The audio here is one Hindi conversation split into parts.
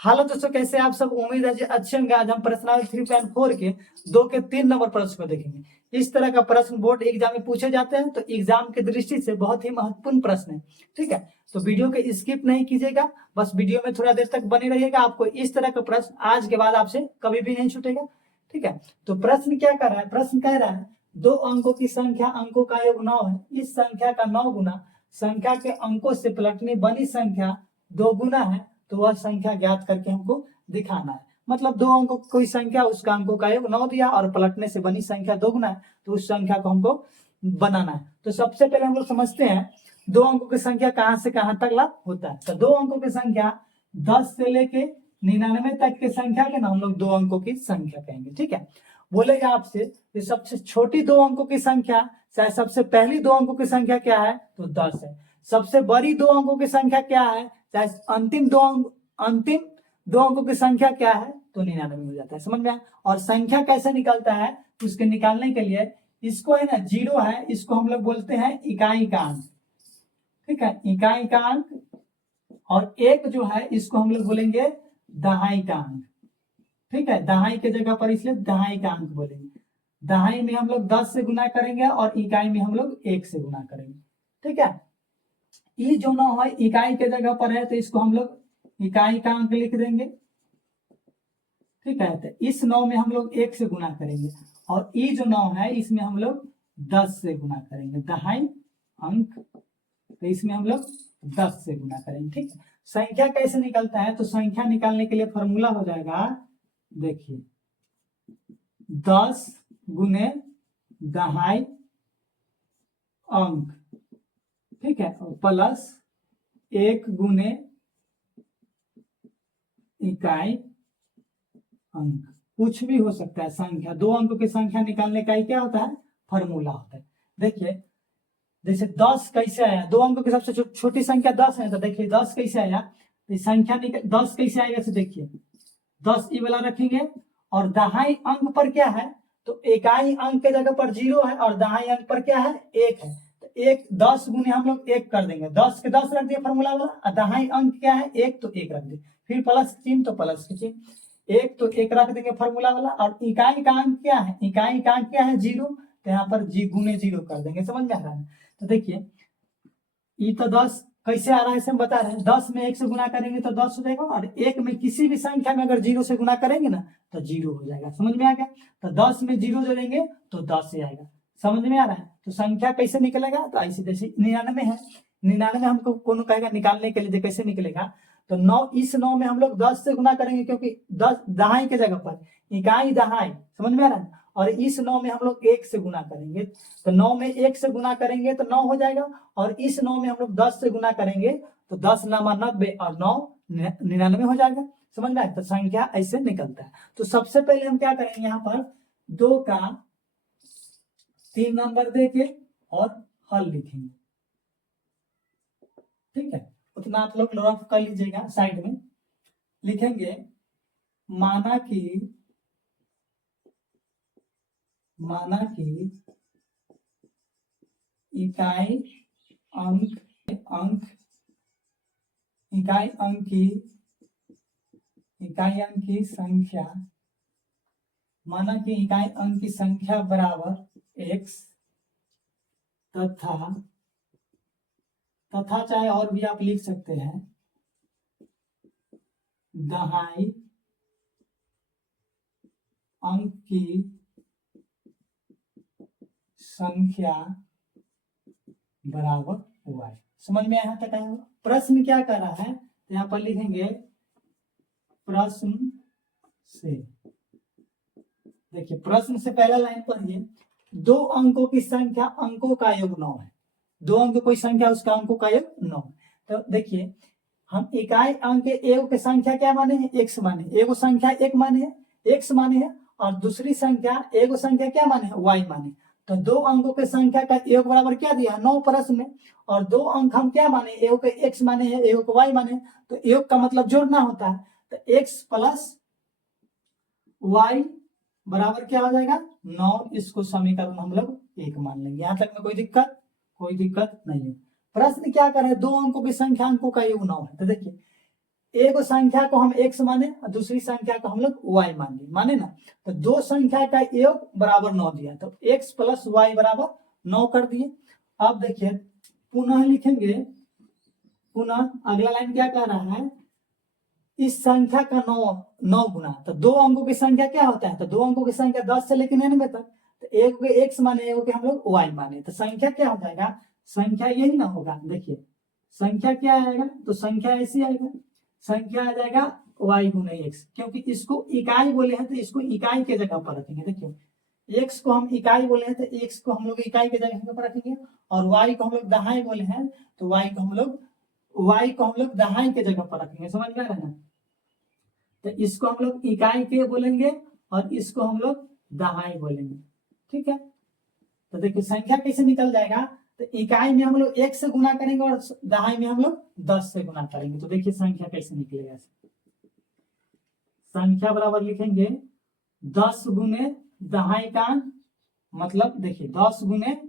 हालो दोस्तों, कैसे आप सब? उम्मीद है जी अच्छे होंगे। आज हम प्रश्नावली 3.4 के 2 के 3 नंबर प्रश्न को देखेंगे। इस तरह का प्रश्न बोर्ड एग्जाम में पूछे जाते हैं, तो एग्जाम की दृष्टि से बहुत ही महत्वपूर्ण प्रश्न है। ठीक है, तो वीडियो को स्किप नहीं कीजिएगा, बस वीडियो में थोड़ा देर तक बने रहिएगा। आपको इस तरह का प्रश्न आज के बाद आपसे कभी भी नहीं छूटेगा। ठीक है, तो प्रश्न क्या कर रहा है? प्रश्न कह रहा है 2 अंकों की संख्या अंकों का योग 9 है। इस संख्या का 9 गुना संख्या के अंकों से पलटनी बनी संख्या 2 गुना है, तो वह संख्या ज्ञात करके हमको दिखाना है। मतलब 2 अंकों की कोई संख्या, उसका अंकों का योग 9 दिया और पलटने से बनी संख्या 2 गुना है, तो उस संख्या को हमको बनाना है। तो सबसे पहले हम लोग समझते हैं 2 अंकों की संख्या कहां से कहां तक ला होता है। तो 2 अंकों की संख्या 10 से लेके 99 तक के संख्या के ना हम लोग 2 अंकों की संख्या कहेंगे। ठीक है, बोलेगा आपसे कि सबसे छोटी 2 अंकों की संख्या, चाहे सबसे पहली 2 अंकों की संख्या क्या है, तो 10 है। सबसे बड़ी 2 अंकों की संख्या क्या है, चाहे अंतिम दो अंकों की संख्या क्या है, तो 99 हो जाता है। समझ में? और संख्या कैसे निकलता है, उसके निकालने के लिए इसको है ना, 0 है, इसको हम लोग बोलते हैं इकाई का अंक। ठीक है, इकाई का अंक। और 1 जो है इसको हम लोग बोलेंगे दहाई का अंक। ठीक है, दहाई के जगह पर इसलिए दहाई का अंक बोलेंगे। दहाई में हम लोग 10 से गुना करेंगे और इकाई में हम लोग 1 से गुना करेंगे। ठीक है, ये जो 9 है इकाई के जगह पर है, तो इसको हम लोग इकाई का अंक लिख देंगे। ठीक है, तो इस 9 में हम लोग 1 से गुना करेंगे और ये जो 9 है इसमें हम लोग 10 से गुना करेंगे, दहाई अंक। तो इसमें हम लोग 10 से गुना करेंगे। ठीक है, संख्या कैसे निकलता है, तो संख्या निकालने के लिए फॉर्मूला हो जाएगा, देखिए 10 गुने दहाई अंक। ठीक है, प्लस 1 गुने इकाई अंक। कुछ भी हो सकता है संख्या, 2 अंकों की संख्या निकालने का ही क्या होता है, फॉर्मूला होता है। देखिए जैसे 10 कैसे आया, 2 अंकों की सबसे छोटी संख्या 10 है, तो देखिए 10 कैसे आया, तो संख्या 10 कैसे आएगा, तो देखिए 10 ई वाला रखेंगे और दहाई अंक पर क्या है, तो इकाई अंक के जगह पर 0 है और दहाई अंक पर क्या है, 1 है। तो 1 10 गुने हम लोग 1 कर देंगे, 10 के 10 रख दिए फॉर्मूला वाला, और दहाई अंक क्या है 1, तो 1 रख दिए, फिर प्लस चिन्ह तो प्लस के चिन्ह, 1 तो 1 रख देंगे फॉर्मूला वाला। और इकाई का अंक क्या है, इकाई का अंक क्या है 0, तो यहाँ पर जी गुने 0 कर देंगे। समझ में आ रहा है? तो देखिए ये तो 10 कैसे आ रहा है इसे हम बता रहे हैं, 10 में 1 से गुना करेंगे तो 10 हो जाएगा, और 1 में किसी भी संख्या में अगर 0 से गुना करेंगे ना तो 0 हो जाएगा। समझ में आ गया? तो 10 में 0 जोड़ेंगे तो 10 से आएगा। समझ में आ रहा है? तो संख्या कैसे निकलेगा, तो ऐसे जैसे 99 है, 99 हमको कौन कहेगा निकालने के लिए, कैसे निकलेगा, तो 9, इस 9 में हम लोग 10 से गुना करेंगे, क्योंकि 10 दहाई के जगह पर इकाई दहाई। समझ में आ रहा है? और इस 9 में हम लोग 1 से गुना करेंगे, तो 9 में 1 से गुना करेंगे तो 9 हो जाएगा, और इस 9 में हम लोग 10 से गुना करेंगे तो 10 नामा 90 और 9 99 हो जाएगा। समझ में आया? तो संख्या ऐसे निकलता है। तो सबसे पहले हम क्या करेंगे, यहाँ पर 2 का 3 नंबर देके और हल लिखेंगे। ठीक है, उतना आप लोग रफ कर लीजिएगा, साइड में लिखेंगे माना कि इकाई अंक की संख्या, माना कि इकाई अंक की संख्या बराबर x, तथा चाहे और भी आप लिख सकते हैं, दहाई अंक की संख्या बराबर y। समझ में यहाँ तक आया? प्रश्न क्या कर रहा है, यहाँ पर लिखेंगे प्रश्न से, देखिए प्रश्न से पहला लाइन पढ़िए, 2 अंकों की संख्या अंकों का योग 9 है। 2 अंक कोई संख्या, उसका अंकों का योग 9। तो देखिए हम इकाई अंक के एगो की संख्या क्या माने हैं, x माने, एगो संख्या 1 माने है, x माने है, और दूसरी संख्या एगो संख्या क्या माने है, y माने। तो 2 अंकों के संख्या का योग बराबर क्या दिया, 9 प्रश्न में, और 2 अंक हम क्या माने, एगो के x माने है, एगो को y माने, तो योग का मतलब जोड़ना होता है। तो x प्लस y बराबर क्या हो जाएगा, 9। इसको समीकरण हम लोग 1 मान लेंगे। यहाँ तक में कोई दिक्कत नहीं है। प्रश्न क्या करे, 2 अंकों की संख्या अंकों का योग 9 है। तो देखिए एक संख्या को हम x माने और दूसरी संख्या को हम लोग y माने ना। तो दो संख्या का योग बराबर 9 दिया, तो x प्लस y बराबर 9 कर दिए। अब देखिए पुनः लिखेंगे, पुनः अगला लाइन क्या कह रहा है, इस संख्या का 9 गुना, तो दो अंकों की संख्या क्या होता है, तो दो अंकों की संख्या 10 से लेकर 99 तक, तो एक को x माने, एक को हम लोग y माने, तो संख्या क्या हो जाएगा, संख्या यही ना होगा। देखिए संख्या क्या आएगा, तो संख्या ऐसी आएगा, संख्या आ जाएगा y गुने x, क्योंकि इसको इकाई बोले हैं तो इसको इकाई के जगह पर रखेंगे। देखिए x को हम इकाई बोले हैं तो x को हम लोग इकाई के जगह पर रखेंगे, और y को हम लोग दहाई बोले हैं तो y को हम लोग दहाई के जगह पर रखेंगे। समझ में आ रहा है ना। तो इसको हम लोग इकाई के बोलेंगे और इसको हम लोग दहाई बोलेंगे। ठीक है, तो देखिए संख्या कैसे निकल जाएगा, तो इकाई में हम लोग 1 से गुना करेंगे और दहाई में हम लोग 10 से गुना करेंगे। तो देखिए संख्या कैसे निकलेगा, संख्या बराबर लिखेंगे 10 गुने दहाई का अंक, मतलब देखिए 10 गुने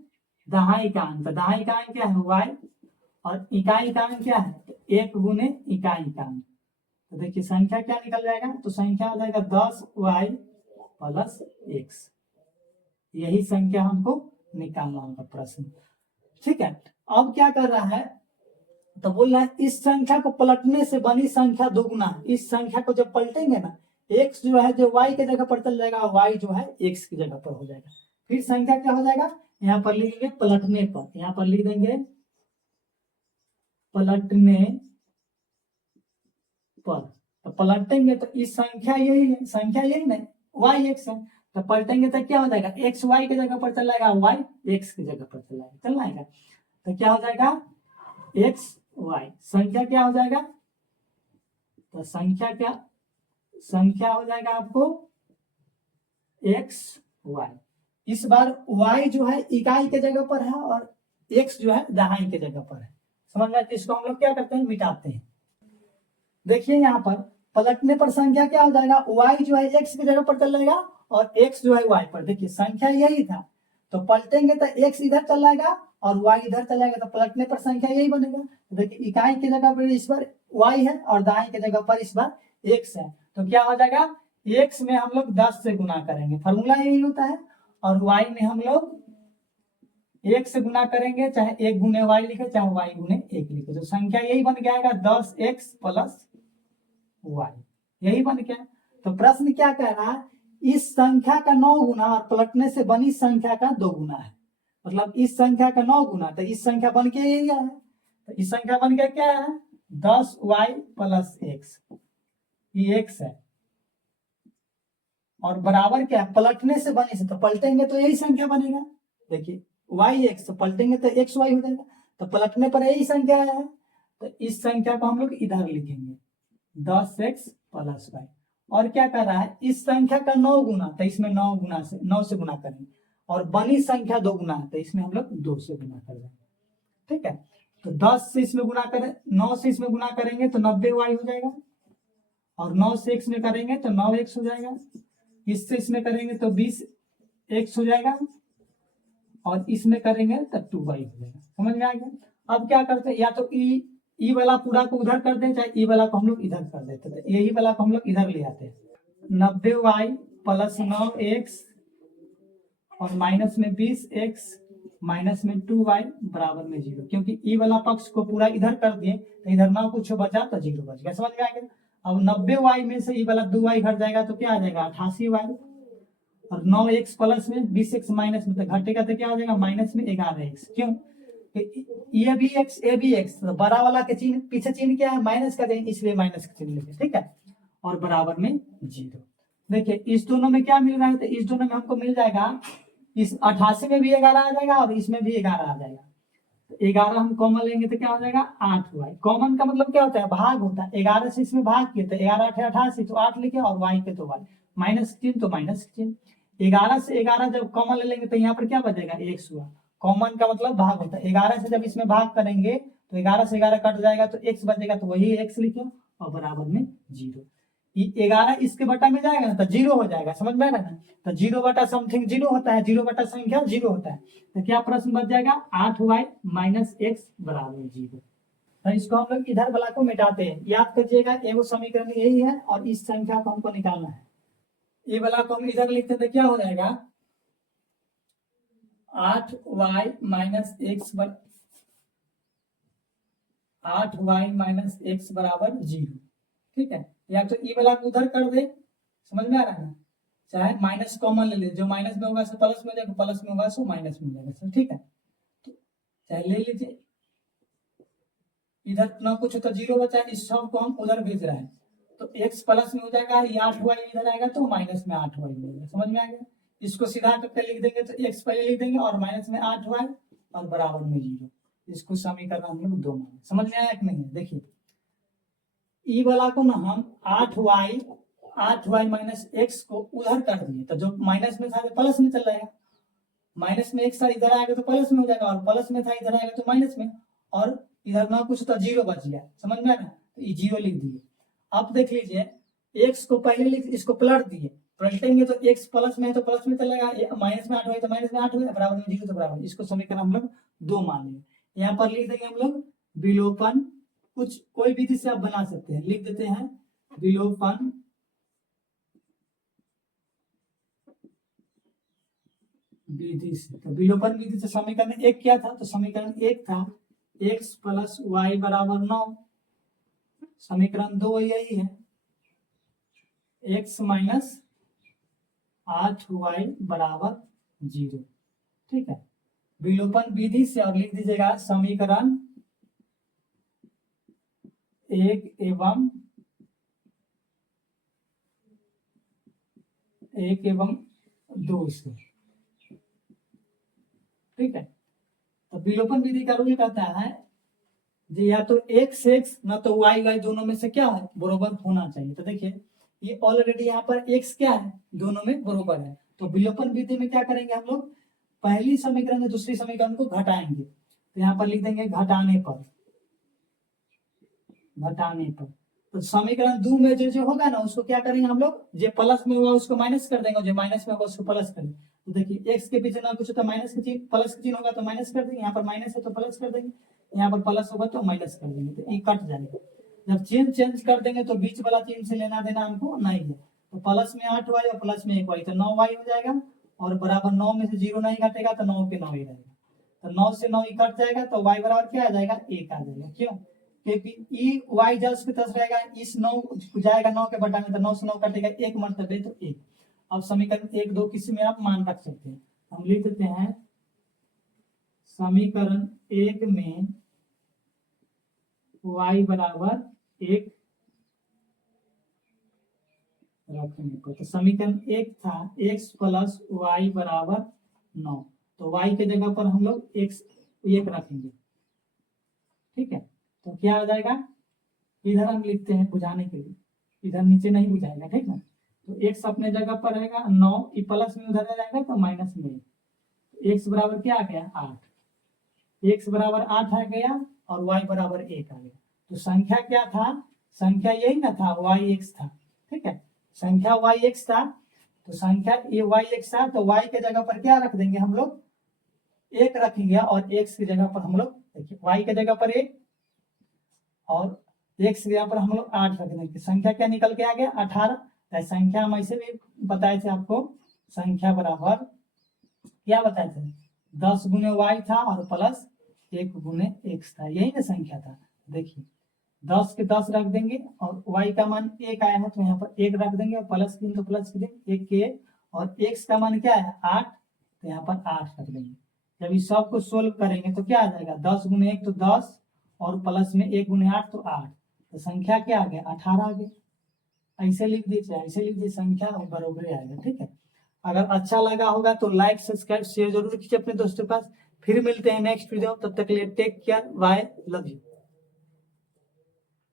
दहाई का अंक, तो दहाई का अंक क्या है y, और इकाई का अंक क्या है, तो 1 गुने इकाई का अंक। तो देखिए संख्या क्या निकल जाएगा, तो संख्या हो जाएगा 10y प्लस x। यही संख्या हमको निकालना होगा प्रश्न। ठीक है, अब क्या कर रहा है, तो बोल रहा है इस संख्या को पलटने से बनी संख्या दोगुना। इस संख्या को जब पलटेंगे ना, x जो है जो y के जगह पर चल जाएगा, y जो है x की जगह पर हो जाएगा। फिर संख्या क्या हो जाएगा, यहाँ पर लिखेंगे पलटने पर, यहाँ पर लिख देंगे पलटने पर। तो पलटेंगे तो इस संख्या यही है, संख्या यही नहीं y x है, तो पलटेंगे तो क्या हो जाएगा, x y की जगह पर चल जाएगा, y x की जगह पर चल जाएगा। तो क्या हो जाएगा x y, संख्या क्या हो जाएगा, तो संख्या हो जाएगा आपको x y। इस बार y जो है इकाई के जगह पर है और x जो है दहाई के जगह पर है। समझ में, इसको हम लोग क्या करते हैं, मिटाते हैं। देखिए यहाँ पर पलटने पर संख्या क्या हो जाएगा, y जो है x की जगह पर चल जाएगा और x जो है y पर। देखिए संख्या यही था, तो पलटेंगे तो x इधर चल जाएगा और y इधर चल जाएगा, तो पलटने पर संख्या यही बनेगा। देखिए इकाई की जगह पर इस बार y है और दाई की जगह पर इस बार x है, तो क्या हो जाएगा, x में हम लोग 10 से गुना करेंगे, फॉर्मूला यही होता है, और y में हम लोग 1 से गुना करेंगे, चाहे 1 गुने y लिखे चाहे y गुने 1 लिखे, तो संख्या यही बन गया 10x प्लस y, यही बन गया। तो प्रश्न क्या कह रहा है, इस संख्या का 9 गुना और पलटने से बनी संख्या का 2 गुना है, मतलब इस संख्या का 9 गुना, तो इस संख्या बन के यही है, तो इस संख्या बन के क्या है 10y प्लस x, ये x है, और बराबर क्या है, पलटने से बनी से, तो पलटेंगे तो यही संख्या बनेगा। देखिए y x, तो पलटेंगे तो x y हो जाएगा, तो पलटने पर यही संख्या है, तो इस संख्या को हम लोग इधर लिखेंगे 10x प्लस y। और क्या कर रहा है, इस संख्या का 9 गुना, तो इसमें 9 से गुना करेंगे, और बनी संख्या 2 गुना है, तो इसमें हम लोग 2 से गुना कर देंगे। ठीक है, तो 10 से इसमें गुना करें, 9 से इसमें गुना करेंगे तो 90y हो जाएगा, और 9 से x में करेंगे तो 9x हो जाएगा, इससे इसमें करेंगे तो 20x हो जाएगा, और इसमें करेंगे तो 2y हो जाएगा। समझ में आ गया। अब क्या करते हैं, या तो ई वाला पूरा को उधर कर दें, चाहे ई वाला को हम लोग इधर कर देते, तो यही वाला को हम लोग इधर ले आते हैं। 90y प्लस 9x और माइनस में 20x माइनस में 2y बराबर में 0, क्योंकि ई वाला पक्ष को पूरा इधर कर दिए तो इधर ना कुछ बचा तो 0 बच गया। समझ में आ गया। अब 90y में से ई वाला 2y घट जाएगा तो क्या आ जाएगा 88y, और 9x प्लस में 20x माइनस में तो घटेगा तो क्या हो जाएगा माइनस में 11x। क्यों, ये भी x, तो बड़ा वाला के चिन्ह पीछे चिन्ह क्या है माइनस का, इसलिए माइनस का चिन्ह लिखे। ठीक है, और बराबर में 0। देखिए इस दोनों में क्या मिल रहा है, तो इस दोनों में हमको मिल जाएगा, इस 88 में भी 11 आ जाएगा और इसमें भी 11 आ जाएगा। तो 11 हम कॉमन लेंगे तो क्या हो जाएगा 8y। कॉमन का मतलब क्या होता है, भाग होता है। 11 से इसमें भाग किए तो 11 8 88, तो 8 लिखे, और y पे तो y, माइनस चिन्ह तो माइनस चिन्ह। 11 से 11 जब कॉमन ले लेंगे तो यहाँ पर क्या बचेगा x हुआ। कॉमन का मतलब भाग होता है। 11 से जब इसमें भाग करेंगे तो 11 से 11 कट जाएगा तो x बचेगा, तो वही x लिखे और बराबर में 0। 11 इसके बटा में जाएगा ना तो 0 हो जाएगा। समझ में आ रहा है ना, तो 0 बटा समथिंग 0 होता है, 0 बटा संख्या 0 होता है। तो क्या प्रश्न बच जाएगा 8y माइनस x बराबर 0। तो इसको हम लोग इधर वाला को मिटाते हैं। याद करिएगा एगो समीकरण यही है और इस संख्या को हमको निकालना है। ये वाला को हम इधर लिखते तो क्या हो जाएगा 8y minus x 8y minus x बराबर 0। ठीक है, या तो ई वाला को उधर कर दे, समझ में आ रहा है ना, चाहे माइनस कॉमन ले ले, जो माइनस में होगा सो प्लस में हो जाएगा, प्लस में होगा सो माइनस में हो जाएगा। ठीक है, तो चाहे ले लीजिए, इधर ना कुछ तो 0 बचा, इस सब को हम उधर भेज रहे हैं, तो x प्लस में हो जाएगा, ये 8y इधर आएगा तो माइनस में 8y मिलेगा। समझ में आ गया? इसको सीधा करके लिख देंगे तो x पहले लिख देंगे और माइनस में 8y और बराबर में 0। इसको समीकरण हम लोग 2 माने। समझ में आया कि नहीं? देखिए ई वाला को ना हम 8y माइनस एक्स को उधर कर दिए, तो जो माइनस में था प्लस में चल जाएगा, माइनस में एक्स था इधर आएगा तो प्लस में हो जाएगा, और प्लस में था इधर आएगा तो माइनस में, और इधर ना कुछ तो 0 बच गया। समझ में आया ना? तो ये 0 लिख दिए। अब देख लीजिए एक्स को पहले लिख, इसको पलट दिए, पलटेंगे तो एक्स प्लस में है तो प्लस में चलेगा, माइनस में 8y तो माइनस में 8y, बराबर में 0 तो बराबर। इसको समीकरण हम लोग 2 मान लेंगे। यहाँ पर लिख देंगे हम लोग विलोपन, कुछ कोई विधि से आप बना सकते हैं, लिख देते हैं विलोपन विधि से। तो विलोपन विधि से समीकरण 1 क्या था? तो समीकरण 1 था x प्लस वाई बराबर 9। समीकरण 2 यही है x माइनस 8y बराबर 0। ठीक है, विलोपन विधि से अब लिख दीजिएगा समीकरण 1 एवं 2 से। ठीक है, तो विलोपन विधि का रूल कहता है जी या तो x न तो y दोनों में से क्या है बराबर होना चाहिए। तो देखिए ये ऑलरेडी यहाँ पर x क्या है, दोनों में बराबर है। तो विलोपन विधि में क्या करेंगे हम लोग, पहली समीकरण से दूसरी समीकरण को घटाएंगे। तो यहाँ पर लिख देंगे घटाने पर, तो समीकरण 2 में जो होगा ना उसको क्या करेंगे हम लोग, जो प्लस में होगा उसको माइनस कर देंगे, जो माइनस में होगा उसको प्लस कर देंगे। तो देखिए x के पीछे ना कुछ तो माइनस के चिन्ह, प्लस के चिन्ह होगा तो माइनस कर देंगे, यहाँ पर माइनस है तो प्लस कर देंगे, यहाँ पर प्लस होगा तो माइनस कर देंगे, तो ये कट जाएगा। जब चिन्ह चेंज कर देंगे तो बीच वाला चिन्ह से लेना देना हमको नहीं है, तो प्लस में 8y और प्लस में 1y तो 9y हो जाएगा, और बराबर 9 में से 0 नहीं घटेगा तो 9 के 9 ही रहेगा, तो 9 से 9 ही कट जाएगा, तो y बराबर क्या आ जाएगा 1 आ जाएगा। क्यों? क्योंकि ई वाई जस के तस रहेगा, इस 9 जाएगा 9 के बटा में, तो 9 से 9 कटेगा, 1 मतलब है तो 1। अब समीकरण 1 2 किसी में आप मान रख सकते हैं। हम लिख देते हैं समीकरण 1 में y बराबर 1 रखने को, तो समीकरण 1 था x प्लस वाई बराबर 9, तो y के जगह पर हम लोग x 1 रखेंगे। ठीक है, तो क्या हो जाएगा, इधर हम लिखते हैं बुझाने के लिए, इधर नीचे नहीं बुझाएगा। ठीक है, तो x अपने जगह पर रहेगा 9, ई प्लस में उधर जाएगा तो माइनस में, x बराबर क्या आ गया 8, x बराबर 8 आ गया और y बराबर 1 आ गया। तो संख्या क्या था, संख्या यही ना था yx था। ठीक है, संख्या yx था, तो संख्या ये yx था, तो y के जगह पर क्या रख देंगे हम लोग 1 रखेंगे, और x की जगह पर हम लोग देखिए y के जगह पर 1 और x की जगह पर हम लोग 8 रख देंगे। संख्या क्या निकल के आ गया 18। संख्या हम ऐसे भी बताए थे आपको, संख्या बराबर क्या बताए थे 10 गुने y था और प्लस 1 गुने x था, यही ना संख्या था। देखिए 10 के 10 रख देंगे और y का मान 1 आया है तो यहाँ पर 1 रख देंगे, और प्लस की तो प्लस की 1 के, और x का मान क्या है 8, तो यहाँ पर 8 रख देंगे। जब इस सब को सोल्व करेंगे तो क्या आ जाएगा 10 गुने 1 तो 10, और प्लस में 1 गुने 8 तो 8, तो संख्या क्या आ गया 18 आ गया। ऐसे लिख दीजिए, ऐसे लिख दीजिए, संख्या बराबर आएगा। ठीक है, अगर अच्छा लगा होगा तो लाइक सब्सक्राइब शेयर जरूर कीजिए अपने दोस्तों के पास। फिर मिलते हैं नेक्स्ट वीडियो, तब तक के लिए take care, bye, love you.